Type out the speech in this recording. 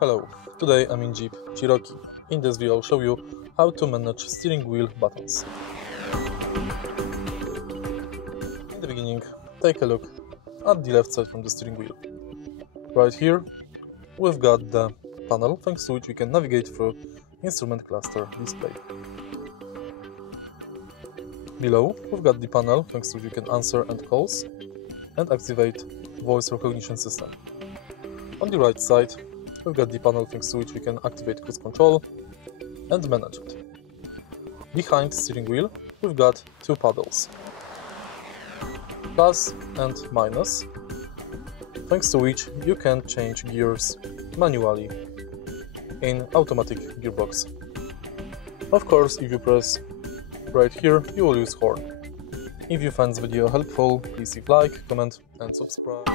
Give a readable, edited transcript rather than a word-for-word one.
Hello, today I'm in JEEP Cherokee. In this video I'll show you how to manage steering wheel buttons. In the beginning, take a look at the left side from the steering wheel. Right here, we've got the panel thanks to which we can navigate through instrument cluster display. Below, we've got the panel thanks to which we can answer and calls and activate voice recognition system. On the right side, we've got the panel thanks to which we can activate cruise control and manage it. Behind the steering wheel, we've got two paddles, plus and minus, thanks to which you can change gears manually in automatic gearbox. Of course, if you press right here, you will use horn. If you find this video helpful, please leave like, comment and subscribe.